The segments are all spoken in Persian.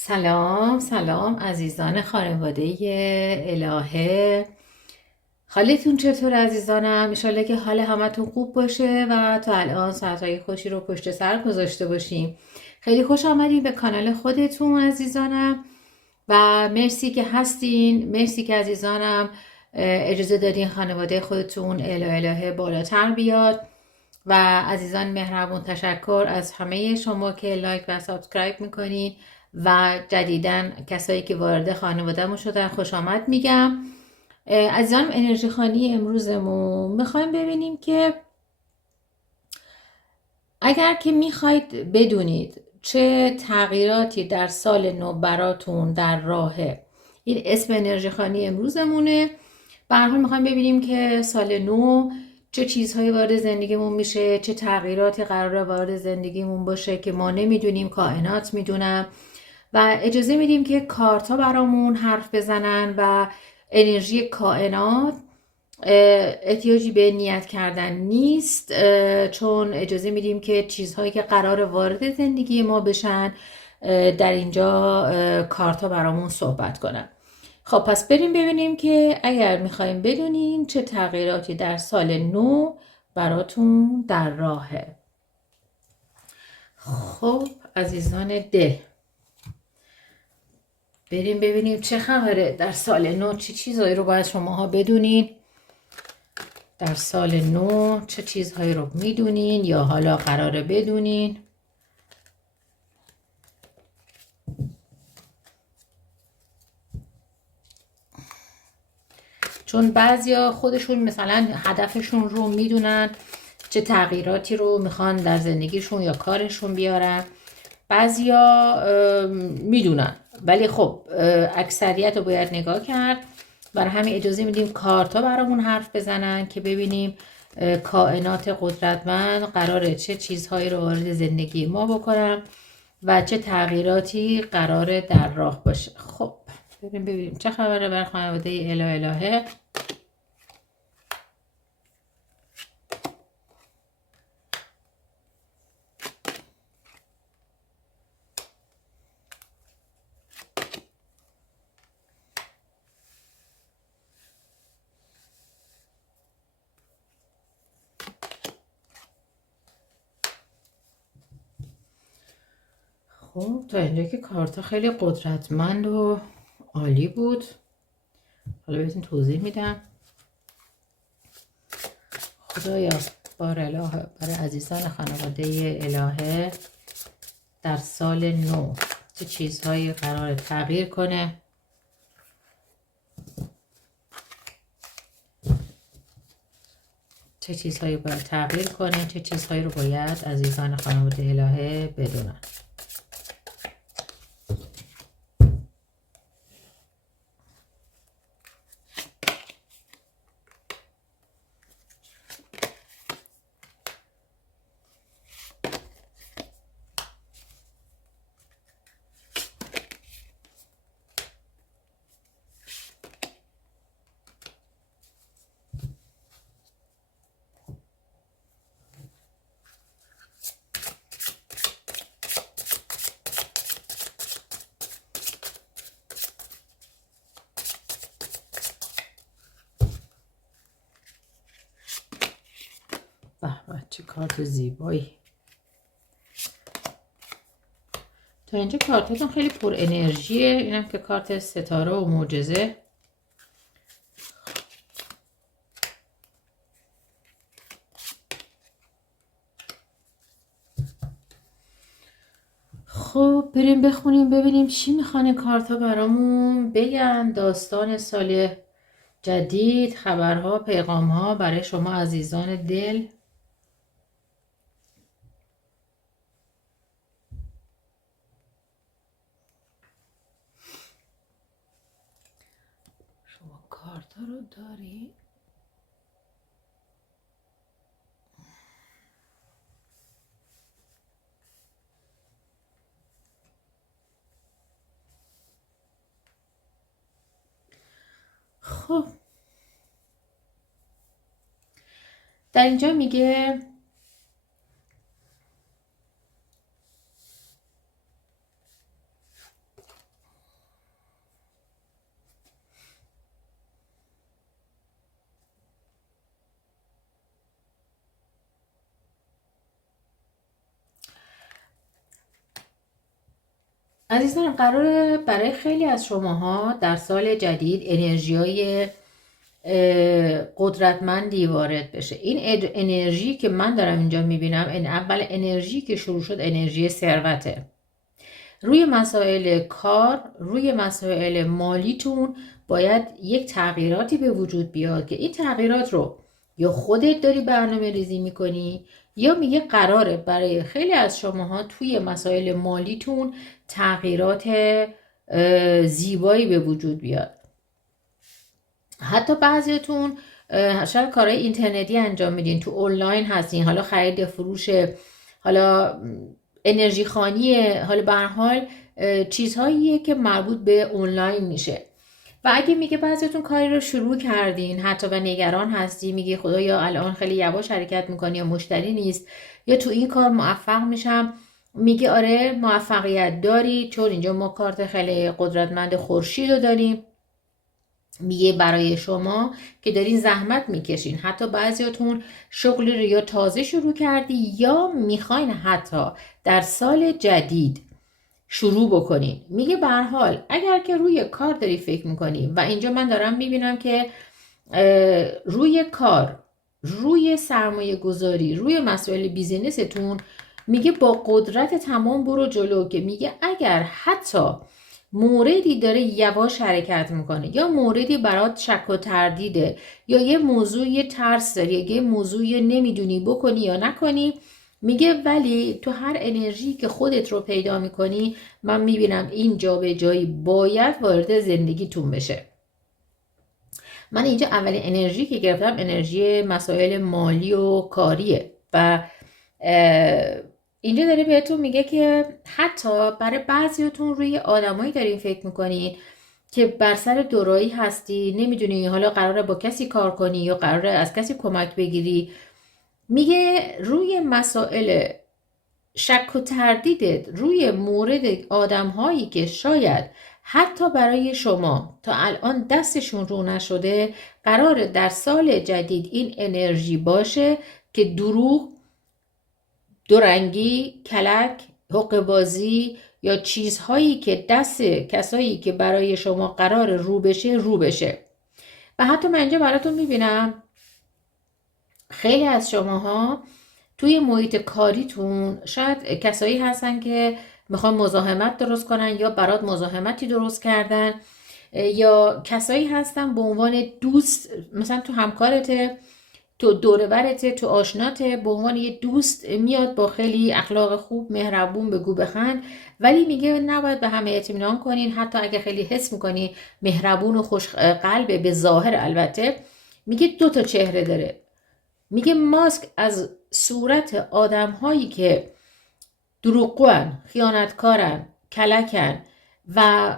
سلام سلام عزیزان خانواده الهه. حالتون چطور عزیزانم؟ انشالله که حال همتون خوب باشه و تا الان ساعتهای خوشی رو پشت سر گذاشته باشیم. خیلی خوش آمدین به کانال خودتون عزیزانم و مرسی که هستین، مرسی که عزیزانم اجازه دادین خانواده خودتون الهه بالاتر بیاد. و عزیزان مهربون تشکر از همه شما که لایک و سابسکرایب میکنین و جدیداً کسایی که وارد خانواده‌مون شدن خوش آمد میگم. عزیزان انرژی خانی امروزمون میخوایم ببینیم که اگر که میخواید بدونید چه تغییراتی در سال نو براتون در راهه، این اسم انرژی خانی امروزمونه. به هر حال میخوایم ببینیم که سال نو چه چیزهایی وارد زندگیمون میشه، چه تغییراتی قراره وارد زندگیمون باشه که ما نمیدونیم، کائنات میدونم و اجازه میدیم که کارتا برامون حرف بزنن و انرژی کائنات احتیاجی به نیت کردن نیست، چون اجازه میدیم که چیزهایی که قرار وارد زندگی ما بشن در اینجا کارتا برامون صحبت کنن. خب پس بریم ببینیم که اگر میخوایم بدونین چه تغییراتی در سال نو براتون در راهه. خب عزیزان دل، بریم ببینیم چه خبره در سال نو، چه چیزهایی رو باید شماها بدونین در سال نو، چه چیزهایی رو میدونین یا حالا قراره بدونین. چون بعضیا خودشون مثلا هدفشون رو میدونن، چه تغییراتی رو میخوان در زندگیشون یا کارشون بیارن، بعضیا میدونن ولی خب اکثریت رو باید نگاه کرد. برای همین اجازه میدیم کارتا برامون حرف بزنن که ببینیم کائنات قدرتمند قراره چه چیزهایی رو وارد زندگی ما بکنن و چه تغییراتی قراره در راه باشه. خب ببینیم چه خبره بر خانواده الهه. خب تا اینجا که کارتا خیلی قدرتمند و عالی بود. حالا بهتون توضیح میدم. خدایا بار الهه برای عزیزان خانواده الهه در سال نو چه چیزهایی قرار تغییر کنه، چه چیزهایی باید تغییر کنه، چه چیزهایی رو باید عزیزان خانواده الهه بدونن. به چه کارت زیبایی. تا اینجا کارتاتون خیلی پر انرژیه. اینم که کارت ستاره و معجزه. خب بریم بخونیم ببینیم چی میخوان کارتا برامون بگن. داستان سال جدید، خبرها، پیغامها برای شما عزیزان دل. شما کارتا رو داری؟ خب در اینجا میگه عزیزان، قراره برای خیلی از شماها در سال جدید انرژیای قدرتمندی وارد بشه. این انرژی که من دارم اینجا میبینم، این اول انرژی که شروع شد انرژی ثروته. روی مسائل کار، روی مسائل مالیتون باید یک تغییراتی به وجود بیاد که این تغییرات رو یا خودت داری برنامه ریزی میکنی یا میگه قراره برای خیلی از شماها توی مسائل مالیتون تغییرات زیبایی به وجود بیاد. حتی بعضیتون شاید کارهای اینترنتی انجام میدین، تو آنلاین هستین، حالا خرید فروش، حالا انرژی خانی، حالا به هر حال چیزهاییه که مربوط به آنلاین میشه. و اگه میگه بعضیتون کاری رو شروع کردین حتی و نگران هستی، میگه خدایا الان خیلی یواش حرکت میکنی یا مشتری نیست یا تو این کار موفق میشم، میگه آره موفقیت داری، چون اینجا ما کارت خیلی قدرتمند خورشید رو داریم. میگه برای شما که دارین زحمت میکشین، حتی بعضیاتون شغلی رو یا تازه شروع کردی یا میخواین حتی در سال جدید شروع بکنین. میگه به هر حال اگر که روی کار داری فکر میکنی و اینجا من دارم میبینم که روی کار، روی سرمایه گذاری، روی مسائل بیزینستون، میگه با قدرت تمام برو جلو. که میگه اگر حتی موردی داره یواش حرکت میکنه یا موردی برات شک و تردیده یا یه موضوع ترس داری یا یه موضوع نمیدونی بکنی یا نکنی، میگه ولی تو هر انرژی که خودت رو پیدا میکنی من میبینم این جابجایی باید وارد زندگیتون بشه. من اینجا اولین انرژی که گرفتم انرژی مسائل مالی و کاریه و اینجا داره بهتون میگه که حتی برای بعضیاتون روی آدمایی دارین فکر میکنین که بر سر دورایی هستی، نمیدونی حالا قراره با کسی کار کنی یا قراره از کسی کمک بگیری. میگه روی مسائل شک و تردیدت روی مورد آدمهایی که شاید حتی برای شما تا الان دستشون رو نشده، قراره در سال جدید این انرژی باشه که دروغ، دورنگی، کلک، حقه‌بازی یا چیزهایی که دست کسایی که برای شما قرار رو بشه. و حتی من اینجا براتون میبینم خیلی از شماها توی محیط کاریتون شاید کسایی هستن که میخوان مزاحمت درست کنن یا برات مزاحمتی درست کردن، یا کسایی هستن به عنوان دوست، مثلا تو همکارته، تو دوربرته، تو آشناته، به عنوان یه دوست میاد با خیلی اخلاق خوب، مهربون، بگو بخند، ولی میگه نباید به همه اطمینان کنین، حتی اگه خیلی حس میکنی مهربون و خوش قلبه به ظاهر. البته میگه 2 چهره داره. میگه ماسک از صورت آدم هایی که دروغگوان، خیانتکارن، کلکن و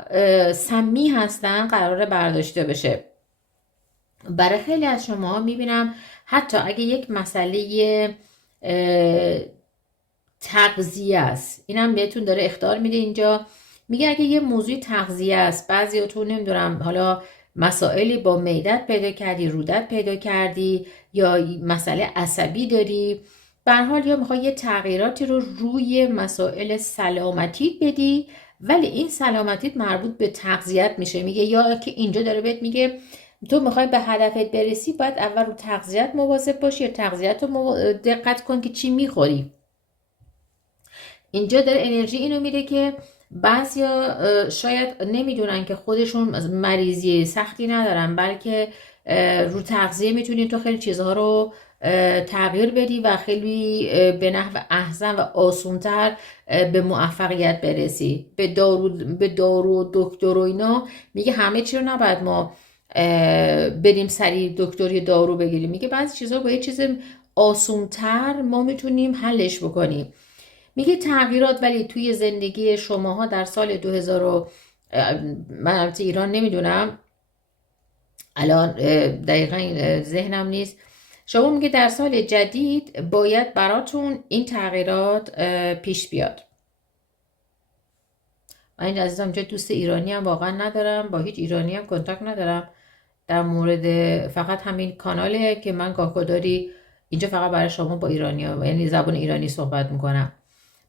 سمی هستن قراره برداشته بشه. برای خیلی از شما میبینم حتی اگه یک مسئله تغذیه است، اینم بهتون داره اخطار میده اینجا. میگه اگه یه موضوع تغذیه است، بعضیاتون نمیدونم حالا مسائلی با معدت پیدا کردی، رودت پیدا کردی یا مسئله عصبی داری، به هر حال یا میخوای یه تغییراتی رو روی مسائل سلامتیت بدی، ولی این سلامتیت مربوط به تغذیت میشه. میگه یا که اینجا داره بهت میگه تو میخوای به هدفت برسی، باید اول رو تغذیت مواظب باشی یا تغذیت رو دقت کن که چی میخوری. اینجا داره انرژی اینو میده که بعضیا شاید نمیدونن که خودشون مریضی سختی ندارن، بلکه رو تغذیه میتونی تو خیلی چیزها رو تغییر بدی و خیلی به نحو احسن و آسونتر به موفقیت برسی. به دارو و دکتر و اینا میگه همه چی رو نباید ما بریم سریع دکتری دارو بگیریم. میگه بعضی چیزها با یه چیز آسونتر ما میتونیم حلش بکنیم. میگه تغییرات ولی توی زندگی شماها در سال 2000 من البته ایران نمیدونم الان دقیقا ذهنم نیست، شما میگه در سال جدید باید براتون این تغییرات پیش بیاد. من این عزیزم چه دوست ایرانی هم واقعا ندارم، با هیچ ایرانی هم کنتاکت ندارم در مورد، فقط همین کاناله که من گاهگداری اینجا فقط برای شما با ایرانی ها، یعنی زبان ایرانی صحبت میکنم.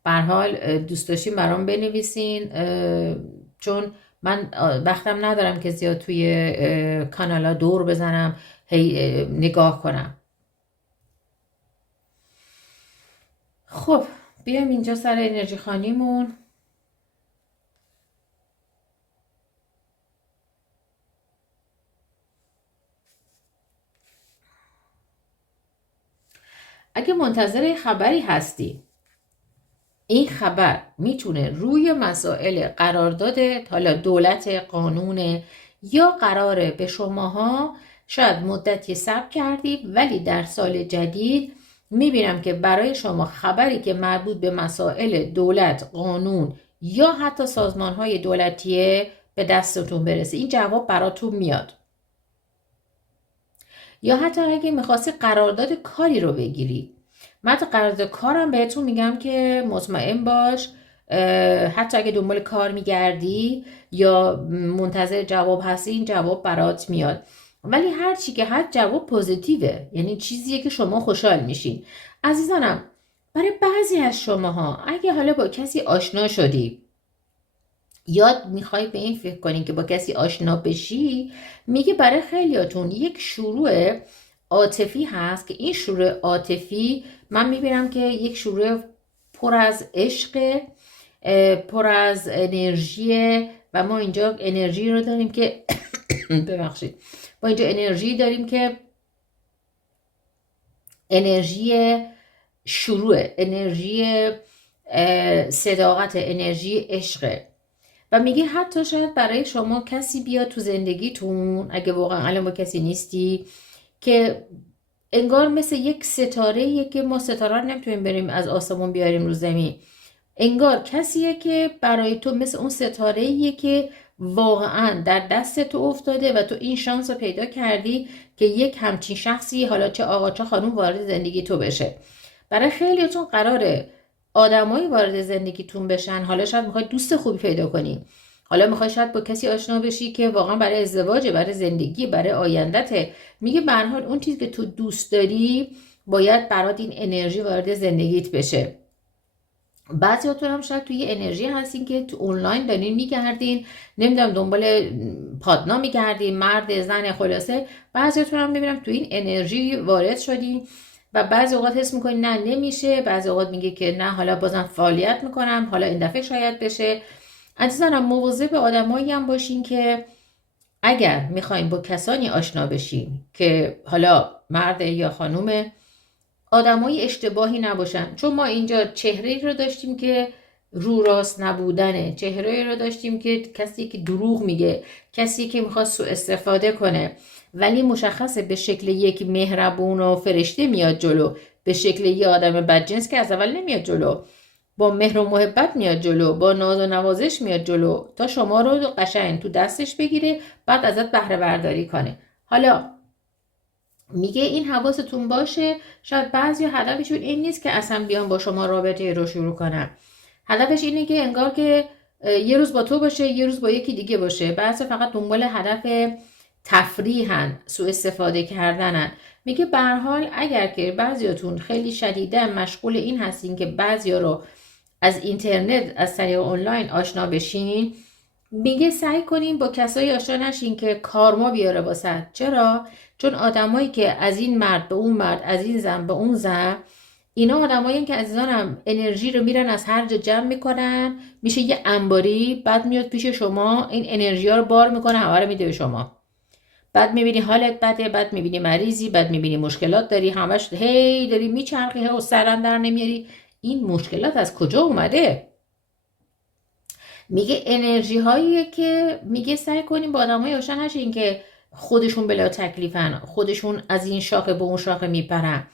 به هر حال دوست داشتین برام بنویسین، چون من وقتم ندارم که زیاد توی کانالا دور بزنم هی نگاه کنم. خب بیایم اینجا سر انرژی خانیمون. اگه منتظر خبری هستی، این خبر میتونه روی مسائل قرارداد حالا دولت، قانون، یا قراره به شماها شاید مدتی صبر کردید ولی در سال جدید میبینم که برای شما خبری که مربوط به مسائل دولت، قانون یا حتی سازمانهای دولتیه به دستتون برسه. این جواب براتون میاد. یا حتی اگه میخواستی قرارداد کاری رو بگیری، من تو قرارداد کارم بهتون میگم که مطمئن باش، حتی اگه دنبال کار میگردی یا منتظر جواب هستی، این جواب برات میاد. ولی هر چی که هست جواب پوزیتیوه، یعنی چیزیه که شما خوشحال میشین. عزیزانم، برای بعضی از شماها اگه حالا با کسی آشنا شدی یا میخوای به این فکر کنی که با کسی آشنا بشی، میگه برای خیلیاتون یک شروع عاطفی هست که این شروع عاطفی من میبینم که یک شروع پر از عشق، پر از انرژی، و ما اینجا انرژی رو داریم که ببخشید، ما اینجا انرژی داریم که انرژی شروع، انرژی صداقت، انرژی عشق. و میگه حتی شاید برای شما کسی بیاد تو زندگیتون، اگه واقعا الان با کسی نیستی، که انگار مثل یک ستاره که ما ستاره رو نمیتونیم بریم از آسمون بیاریم رو زمین، انگار کسیه که برای تو مثل اون ستاره که واقعا در دست تو افتاده و تو این شانس رو پیدا کردی که یک همچین شخصی، حالا چه آقا چه خانوم، وارد زندگی تو بشه. برای خیلیاتون قراره آدمایی وارد زندگیتون بشن. حالا شاید میخوای دوست خوبی پیدا کنی، حالا میخوای شاید با کسی آشنا بشی که واقعا برای ازدواج، برای زندگی، برای آیندته. میگه به هر حال اون چیزی که تو دوست داری باید برات این انرژی وارد زندگیت بشه. بعضیاتون هم شاید توی انرژی هستین که تو آنلاین دارین میگردین، نمیدونم دنبال پادنا میگردین، مرد زن، خلاصه بعضیاتون هم میبینم تو این انرژی وارد شدین و بعضی اوقات حس میکنین نه نمیشه، بعضی اوقات میگه که نه حالا بازم فعالیت میکنم، حالا این دفعه شاید بشه. عزیزانم، مواظب آدمایی هم باشین که اگر میخواین با کسانی آشنا بشین که حالا مرد یا خانومه، آدمای اشتباهی نباشن. چون ما اینجا چهره رو داشتیم که رو راست نبودنه، چهره رو داشتیم که کسی که دروغ میگه، کسی که میخواد سوء استفاده کنه، ولی مشخصه به شکل یک مهربون و فرشته میاد جلو، به شکل یک آدم بدجنس که از اول نمیاد جلو، با مهر و محبت میاد جلو، با ناز و نوازش میاد جلو تا شما رو قشنگ تو دستش بگیره، بعد ازت بهره برداری کنه. حالا میگه این حواستون باشه، شاید بعضی هدفشون این نیست که اصلا بیان با شما رابطه رو شروع کنن، هدفش اینه که انگار که یه روز با تو باشه، یه روز با یکی دیگه باشه. بعضی فقط دنبال هدف تفریحن، سوء استفاده کردنن. میگه به هر حال اگر که بعضیاتون خیلی شدیدا مشغول این هستین که بعضیا رو از اینترنت، از طریق آنلاین آشنا بشین، میگه سعی کنین با کسایی آشنا نشین که کارما بیاره واسه. چرا؟ چون آدمایی که از این مرد به اون مرد، از این زن به اون زن، اینا آدمایی که عزیزانم انرژی رو میرن از هر جا جمع میکنن، میشه یه انباری، بعد میاد پیش شما، این انرژی ها رو بار میکنه، همه رو میده به شما. بعد میبینی حالت بده، بعد میبینی مریضی، بعد میبینی مشکلات داری، همش هی داری میچرخی و سرم در نمیاری. این مشکلات از کجا اومده؟ میگه انرژی هایی که میگه سعی کنیم با آدمای آشنا نشین که خودشون بلا تکلیفن، خودشون از این شاخه به اون شاخه میپرن.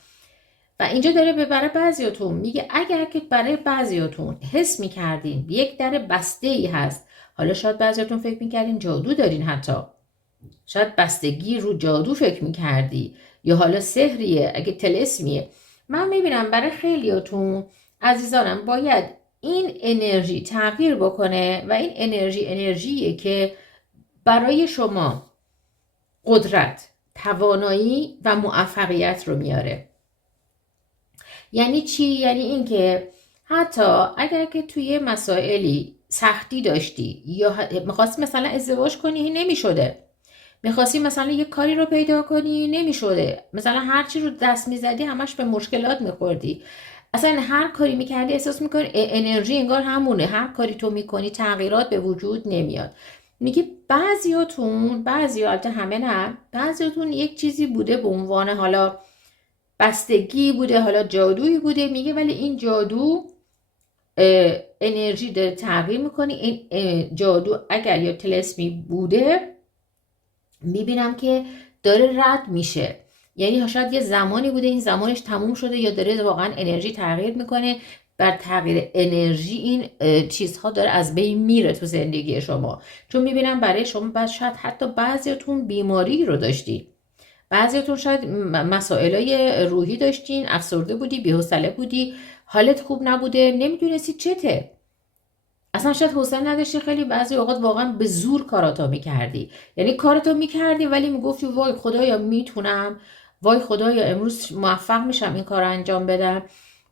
و اینجا داره برای بعضیاتون میگه اگر که برای بعضیاتون حس میکردین یک در بسته ای هست، حالا شاید بعضیاتون فکر میکردین جادو دارین، حتی شاید بستگی رو جادو فکر میکردی، یا حالا سحریه، اگه طلسمیه. من میبینم برای خیلیاتون عزیزانم باید این انرژی تغییر بکنه و این انرژیه که برای شما قدرت، توانایی و موفقیت رو میاره. یعنی چی؟ یعنی این که حتی اگر که توی مسائلی سختی داشتی یا میخواستی مثلا ازدواج کنی نمیشده، میخواستی مثلا یه کاری رو پیدا کنی نمیشده، مثلا هر چی رو دست میزدی همش به مشکلات میخوردی، اصلا هر کاری میکردی احساس میکنی انرژی انگار همونه، هر کاری تو میکنی تغییرات به وجود نمیاد. میگه بعضی البته همه نه، بعضیاتون یک چیزی بوده به عنوان حالا بستگی بوده، حالا جادویی بوده، میگه ولی این جادو انرژی داره تغییر میکنی، این جادو اگر یا تلسمی بوده میبینم که داره رد میشه، یعنی شاید یه زمانی بوده این زمانش تموم شده یا داره واقعا انرژی تغییر میکنه، بر تغییر انرژی این چیزها داره از بین میره تو زندگی شما، چون میبینم برای شما شاید حتی بعضیتون بیماری رو داشتی، بعضیتون شاید مسائلای روحی داشتین، افسرده بودی، بی‌حوصله بودی، حالت خوب نبوده، نمیدونستی چته، اصلا شاید حوصله نداشتی، خیلی بعضی اوقات واقعا به زور کاراتو میکردی، یعنی کاراتو میکردی ولی میگفتی وای خدایا میتونم، وای خدایا امروز موفق میشم این کار رو انجام بدم.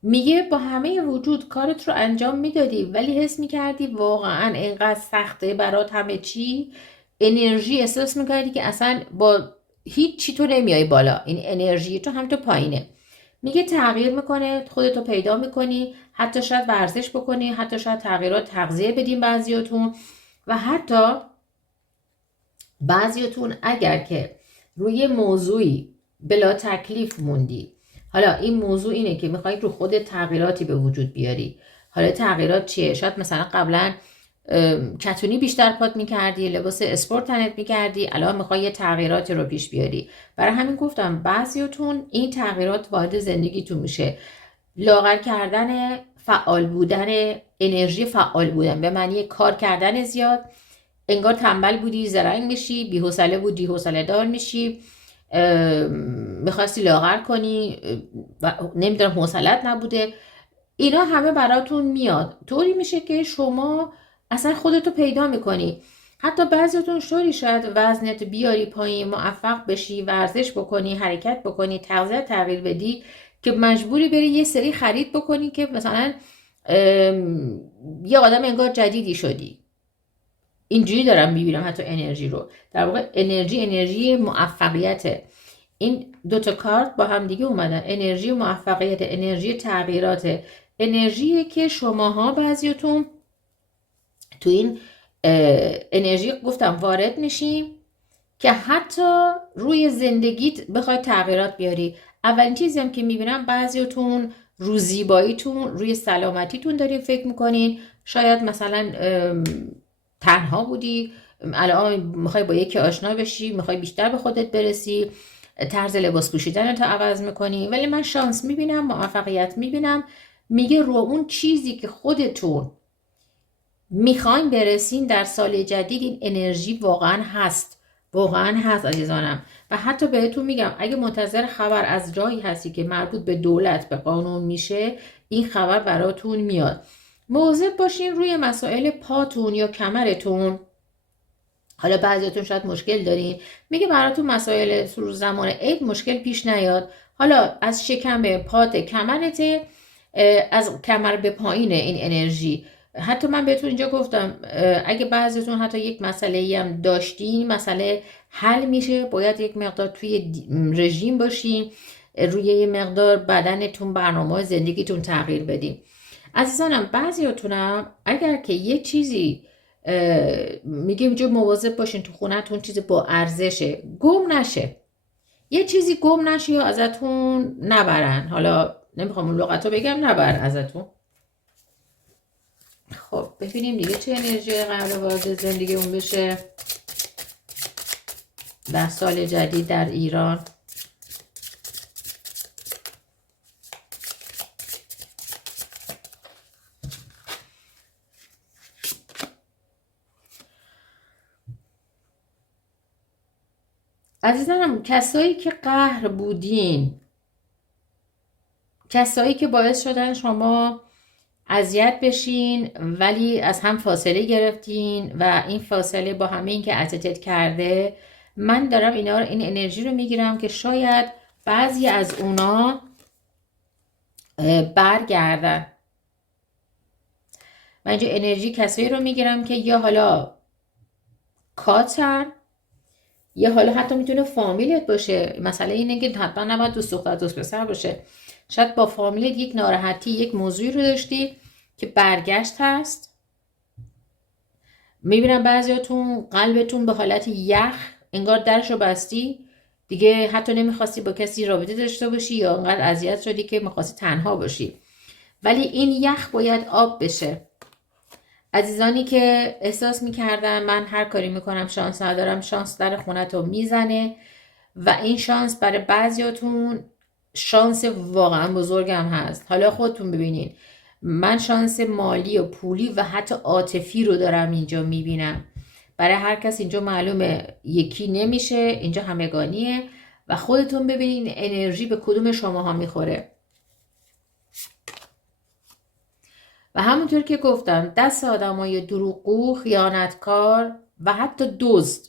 میگه با همه وجود کارت رو انجام میدادی ولی حس میکردی واقعا اینقدر سخته برات همه چی، انرژی احساس میکردی که اصلا با هیچ چی تو نمیای بالا، این انرژی تو هم تو پایینه. میگه تغییر میکنه، خودتو پیدا میکنی، حتی شاید ورزش بکنی، حتی شاید تغییرات تغذیه بدین بعضیاتون، و حتی بعضیاتون اگر که روی موضوعی بلا تکلیف موندی، حالا این موضوع اینه که میخوای رو خود تغییراتی به وجود بیاری، حالا تغییرات چیه؟ شاید مثلا قبلا کتونی بیشتر پات میکردی، لباس اسپورت تنت میکردی، الان میخوای یه تغییراتی رو پیش بیاری، برای همین گفتم بعضیاتون این تغییرات وارد زندگیتون میشه، لاغر کردن، فعال بودن، انرژی فعال بودن به معنی کار کردن زیاد، انگار تنبل بودی زرنگ میشی، بی‌حوصله بودی حوصله دار میشی، میخواستی لاغر کنی و نمیدونم حوصلت نبوده، اینا همه براتون میاد، طوری میشه که شما اصلا خودتو پیدا میکنی. حتی بعضیتون شوری شاید وزنت بیاری پایین، موفق بشی، ورزش بکنی، حرکت بکنی، تغذیه تغییر بدی که مجبوری بری یه سری خرید بکنی که مثلا یه آدم انگار جدیدی شدی. اینجوری دارم میبینم حتی انرژی رو، در واقع انرژی موفقیته، این دوتا کارت با هم دیگه اومدن، انرژی موفقیت، انرژی تغییرات، انرژی که شماها بعضیتون تو این انرژی گفتم وارد میشیم که حتی روی زندگیت بخوای تغییرات بیاری. اولین چیزی هم که میبینم بعضیتون رو زیباییتون، روی سلامتیتون دارین فکر میکنین، شاید مثلا تنها بودی، الان میخوای با یکی آشنا بشی، میخوای بیشتر به خودت برسی، طرز لباس پوشیدن تو عوض میکنی، ولی من شانس میبینم، موفقیت میبینم، میگه رو اون چیزی که خودتون میخواین برسین در سال جدید این انرژی واقعا هست، واقعا هست عزیزانم. و حتی بهتون میگم اگه منتظر خبر از جایی هستی که مربوط به دولت، به قانون میشه، این خبر براتون میاد. مواظب باشین روی مسائل پاتون یا کمرتون، حالا بعضیاتون شاید مشکل دارین، میگه براتون مسائل رو زمان عید مشکل پیش نیاد، حالا از شکم پات، کمرته، از کمر به پایین این انرژی. حتی من بهتون اینجا گفتم اگه بعضیتون حتی یک مسئله هم داشتین، مسئله حل میشه، باید یک مقدار توی رژیم باشین، روی یه مقدار بدنتون، برنامه زندگیتون تغییر بدین. عزیزانم بعضیاتونم اگر که یه چیزی میگه اینجا مواظب باشین تو خونه‌تون چیز با ارزشه گم نشه، یه چیزی گم نشه یا ازتون نبرن، حالا نمیخوام اون لغت رو بگم، نبرن ازتون. خب ببینیم دیگه چه انرژی قرار وارد زندگی اون بشه در سال جدید در ایران. عزیزانم کسایی که قهر بودین، کسایی که باعث شدن شما اذیت بشین ولی از هم فاصله گرفتین و این فاصله با همه این که اذیتت کرده، من دارم اینا رو، این انرژی رو میگیرم که شاید بعضی از اونا برگردن، من اینجا انرژی کسایی رو میگیرم که یا حالا کاتن، یا حالا حتی میتونه فامیلت باشه. مسئله اینه که حتما نباید دوست دختر دوست پسر باشه، شاید با فامیلت یک ناراحتی، یک موضوعی رو داشتی که برگشت هست. میبینم بعضیاتون قلبتون به حالت یخ، انگار درش رو بستی دیگه، حتی نمیخواستی با کسی رابطه داشته باشی یا انقدر اذیت شدی که میخواستی تنها باشی، ولی این یخ باید آب بشه. عزیزانی که احساس میکردن من هر کاری میکنم شانس ندارم، شانس در خونتو میزنه و این شانس برای بعضیاتون شانس واقعا بزرگم هست. حالا خودتون ببینین، من شانس مالی و پولی و حتی عاطفی رو دارم اینجا میبینم. برای هر کس اینجا معلومه یکی نمیشه، اینجا همگانیه و خودتون ببینین انرژی به کدوم شماها میخوره. و همونطور که گفتم دست آدمای دروغگو، خیانتکار و حتی دزد.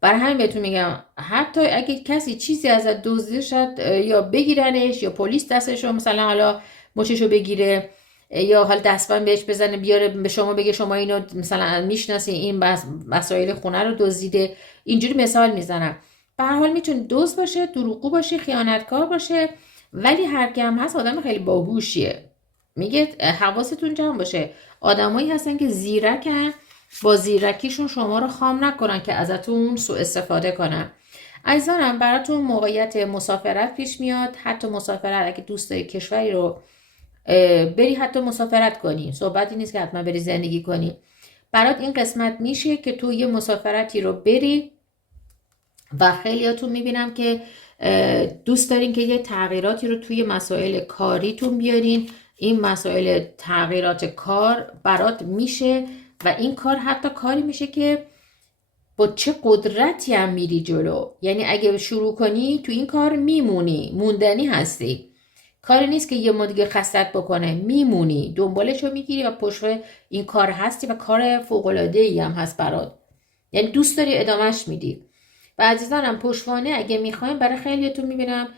برای همین بهتون میگم حتی اگه کسی چیزی ازت دزدیده، شاید یا بگیرنش یا پلیس دستش رو مثلا حالا مچشو بگیره، یا حالا دستبند بهش بزنه بیاره به شما بگه شما اینو مثلا میشناسی، این وسایل خونه رو دزدیده. اینجوری مثال میزنم. به هر حال میتونه دزد باشه، دروغگو باشه، خیانتکار باشه، ولی هر کی هم هست آدم خیلی باهوشیه. میگه حواستون جمع باشه، آدمایی هستن که زیرکن، با زیرکیشون شما رو خام نکنن که ازتون سوء استفاده کنن. عزیزانم براتون موقعیت مسافرت پیش میاد، حتی مسافرت اگه دوست داری کشوری رو بری حتی مسافرت کنی، صحبتی نیست که حتما بری زندگی کنی، برات این قسمت میشه که تو یه مسافرتی رو بری و خیلیاتون میبینم که دوست دارین که یه تغییراتی رو توی مسائل کاریتون بیارین. این مسائل تغییرات کار برات میشه و این کار حتی کاری میشه که با چه قدرتی هم میری جلو. یعنی اگه شروع کنی تو این کار میمونی، موندنی هستی. کاری نیست که یه ما دیگه خستت بکنه، میمونی دنبالشو میگیری و پشت این کار هستی و کار فوق‌العاده‌ای هم هست برات، یعنی دوست داری ادامهش میدی. و عزیزانم پشتوانه اگه میخوایم برای خیلیتون میبینم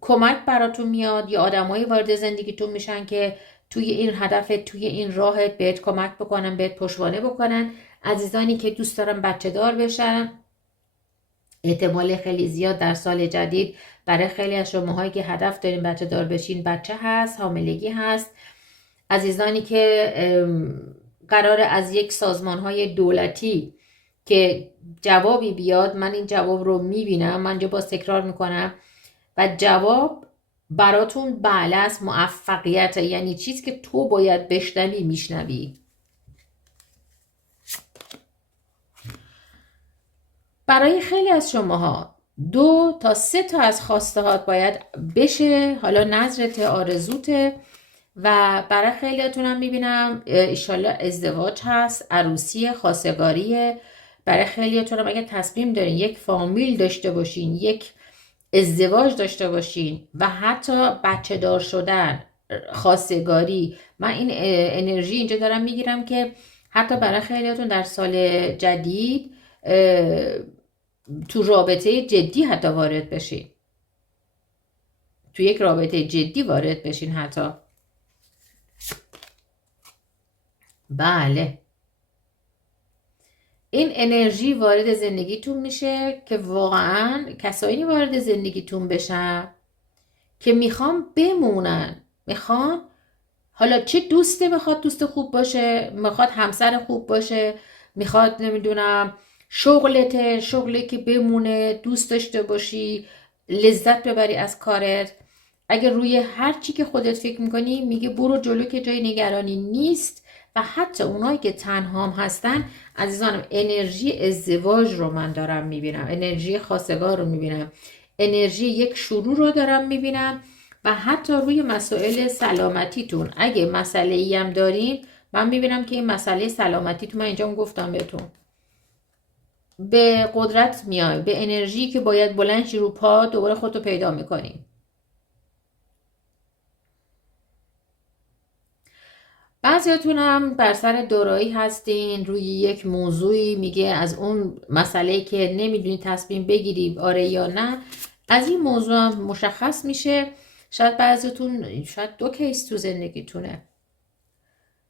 کمک براتون میاد، یا آدمایی وارد زندگیتون میشن که توی این هدفت، توی این راهت بهت کمک بکنن، بهت پشتوانه بکنن. عزیزانی که دوست دارن بچه دار بشن، احتمال خیلی زیاد در سال جدید برای خیلی از شماهایی که هدف دارین بچه دار بشین بچه هست، حاملگی هست. عزیزانی که قرار از یک سازمانهای دولتی که جوابی بیاد، من این جواب رو میبینم، من اینجا باز تکرار میکنم و جواب براتون بله است، موفقیت، یعنی چیزی که تو باید بشنوی میشنوی. برای خیلی از شماها 2 تا 3 تا از خواستهات باید بشه، حالا نظرت، آرزوته. و برای خیلیاتون هم میبینم ایشالله ازدواج هست، عروسی، خواستگاریه. برای خیلیاتون هم اگه تصمیم دارین یک فامیل داشته باشین، یک ازدواج داشته باشین و حتی بچه دار شدن، خواستگاری، من این انرژی اینجا دارم میگیرم که حتی برای خیلیاتون در سال جدید تو رابطه جدی حتی وارد بشین، تو یک رابطه جدی وارد بشین حتی. بله این انرژی وارد زندگیتون میشه که واقعا کسایی وارد زندگیتون بشن که میخوان بمونن، میخوان حالا چه دوسته، میخواد دوست خوب باشه، میخواد همسر خوب باشه، میخواد نمیدونم شغلته، شغلی که بمونه، دوست داشته باشی، لذت ببری از کارت. اگه روی هر چی که خودت فکر میکنی میگه برو جلو که جای نگرانی نیست. و حتی اونایی که تنها هم هستن عزیزانم، انرژی ازدواج رو من دارم میبینم، انرژی خواستگار رو میبینم، انرژی یک شروع رو دارم میبینم. و حتی روی مسائل سلامتیتون اگه مسئله ای هم دارین، من میبینم که این مسئله سلامتیتون، من اینجا گفتم بهتون، به قدرت میای، به انرژی که باید بلند شی رو پا دوباره خودتو پیدا میکنیم. بعضیاتون هم بر سر دورایی هستین، روی یک موضوعی میگه از اون مسئله که نمیدونی تصمیم بگیری آره یا نه، از این موضوع هم مشخص میشه. شاید بعضیتون، شاید 2 کیس تو زندگیتونه،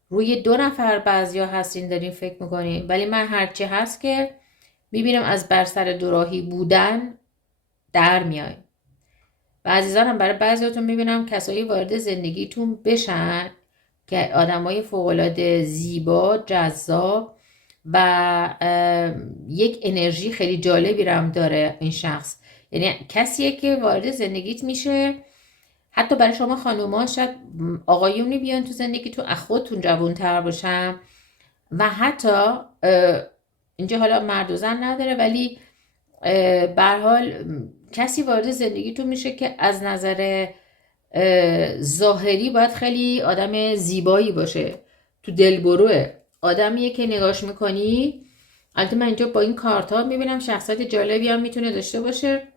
روی 2 نفر بعضیا هستین دارین فکر میکنین، ولی من هرچی هست که میبینم از بر سر دوراهی بودن در میای. و عزیزانم برای بعضیاتون میبینم کسایی وارد زندگیتون بشن که آدمای فوق‌العاده زیبا، جذاب و یک انرژی خیلی جالبی هم داره این شخص. یعنی کسیه که وارد زندگیت میشه، حتی برای شما خانوما شاید آقایونی بیان تو زندگیتون از خودتون جوان‌تر باشن و حتی اینجا حالا مرد و زن نداره، ولی به هر حال کسی وارد زندگیتون میشه که از نظر ظاهری باید خیلی آدم زیبایی باشه، تو دلبروه، آدمیه که نگاش میکنی. البته من اینجا با این کارت ها میبینم شخصیت جالبی هم میتونه داشته باشه،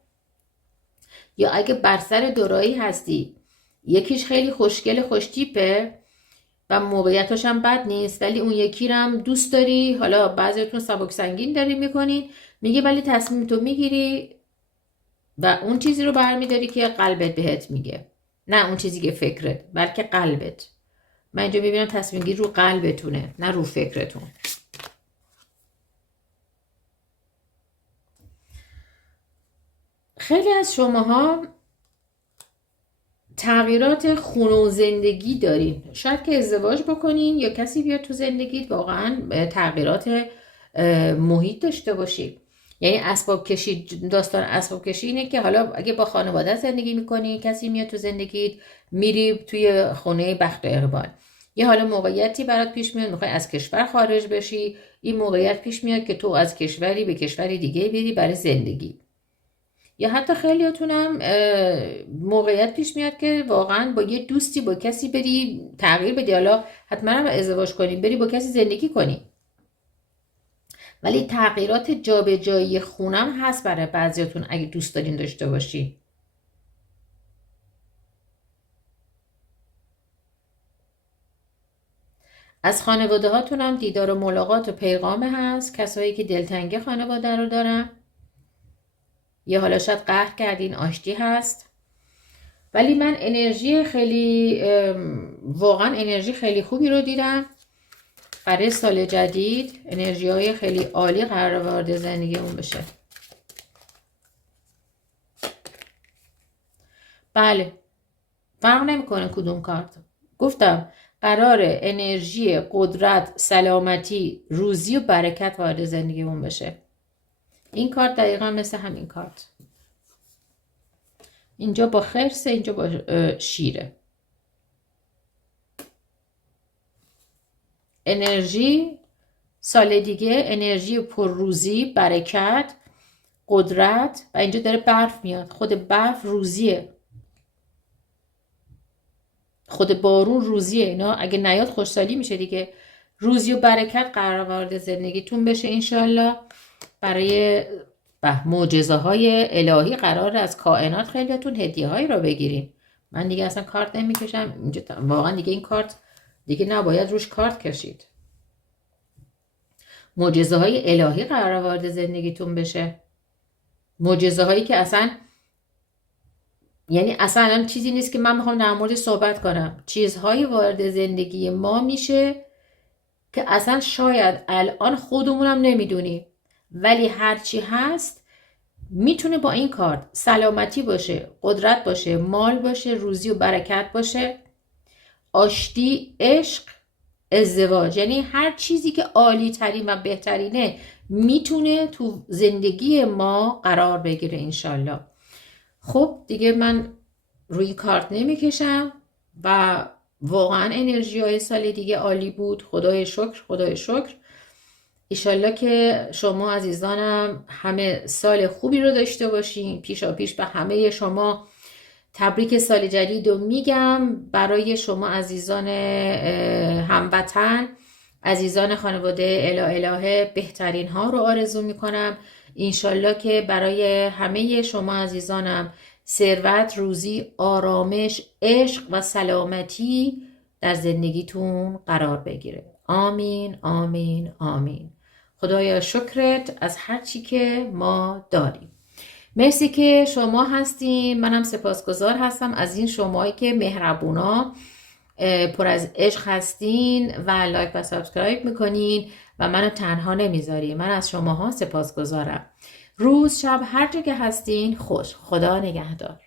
یا اگه بر سر دورایی هستی یکیش خیلی خوشگل خوشتیپه و موقعیتاش هم بد نیست، ولی اون یکی رو هم دوست داری، حالا بعضیتون سبک سنگین داری میکنین، میگه ولی تصمیم تو میگیری و اون چیزی رو برمیداری که قلبت بهت میگه، نه اون چیزی که فکرت، بلکه قلبت. من اینجا میبینم تصمیم گیری رو قلبتونه، نه رو فکرتون. خیلی از شماها تغییرات خونه و زندگی دارین، شاید که ازدواج بکنین یا کسی بیاد تو زندگیت واقعا تغییرات محیط داشته باشی. یعنی اسباب کشی، داستان اسباب کشی اینه که حالا اگه با خانواده زندگی میکنی، کسی میاد تو زندگیت، میری توی خونه بخت و اقبال، یه حالا موقعیتی برات پیش میاد میخوای از کشور خارج بشی، این موقعیت پیش میاد که تو از کشوری به کشوری دیگه بری برای زندگی، یا حتی خیلیاتون هم موقعیت پیش میاد که واقعا با یه دوستی، با کسی بری تغییر بدی، حالا حتما هم ازدواج کنی، بری با کسی زندگی کنی. ولی تغییرات جابجایی خونم هست برای بعضیاتون اگه دوست دارین داشته باشی. از خانواده هاتون هم دیدار و ملاقات و پیغام هست، کسایی که دلتنگی خانواده رو دارن، یا حالا شاید قهر کردین، آشتی هست. ولی من انرژی خیلی واقعا انرژی خیلی خوبی رو دیدم برای سال جدید، انرژی های خیلی عالی قرار وارد زندگی اون بشه. بله، فرق نمیکنه کدوم کارت، گفتم قرار انرژی قدرت، سلامتی، روزی و برکت وارد زندگی اون بشه. این کارت دقیقا مثل همین کارت، اینجا با خرس، اینجا با شیره. انرژی سال دیگه، انرژی پرروزی، برکت، قدرت، و اینجا داره برف میاد، خود برف روزیه، خود بارون روزیه، اینا اگه نیاد خوشحالی میشه دیگه. روزی و برکت قرار وارد زندگیتون بشه انشالله. برای معجزه های الهی قرار از کائنات خیلیاتون هدیه هایی رو بگیریم. من دیگه اصلا کارت نمیکشم اینجا، واقعا دیگه این کارت دیگه نباید روش کارت کشید. معجزه های الهی قرار وارد زندگیتون بشه، معجزه هایی که اصلا یعنی اصلا چیزی نیست که من میخوام در مورد صحبت کنم، چیزهایی وارد زندگی ما میشه که اصلا شاید الان خودمونم نمیدونیم، ولی هرچی هست میتونه با این کارت سلامتی باشه، قدرت باشه، مال باشه، روزی و برکت باشه، آشتی، عشق، ازدواج، یعنی هر چیزی که عالی ترین و بهترینه میتونه تو زندگی ما قرار بگیره انشالله. خب دیگه من روی کارت نمیکشم و واقعا انرژی های سال دیگه عالی بود، خدای شکر، خدای شکر. ایشالله که شما عزیزانم همه سال خوبی رو داشته باشین. پیشا پیش به همه شما تبریک سال جدید رو میگم. برای شما عزیزان هموطن، عزیزان خانواده الهه بهترین ها رو آرزو میکنم. انشالله که برای همه شما عزیزانم ثروت، روزی، آرامش، عشق و سلامتی در زندگیتون قرار بگیره. آمین آمین آمین. خدایا شکرت از هر چی که ما داریم. مرسی که شما هستین، منم سپاسگزار هستم از این شمایی که مهربونا پر از عشق هستین و لایک و سابسکرایب میکنین و منو تنها نمیذارین. من از شماها سپاسگزارم. روز شب هر جا که هستین خوش. خدا نگهدار.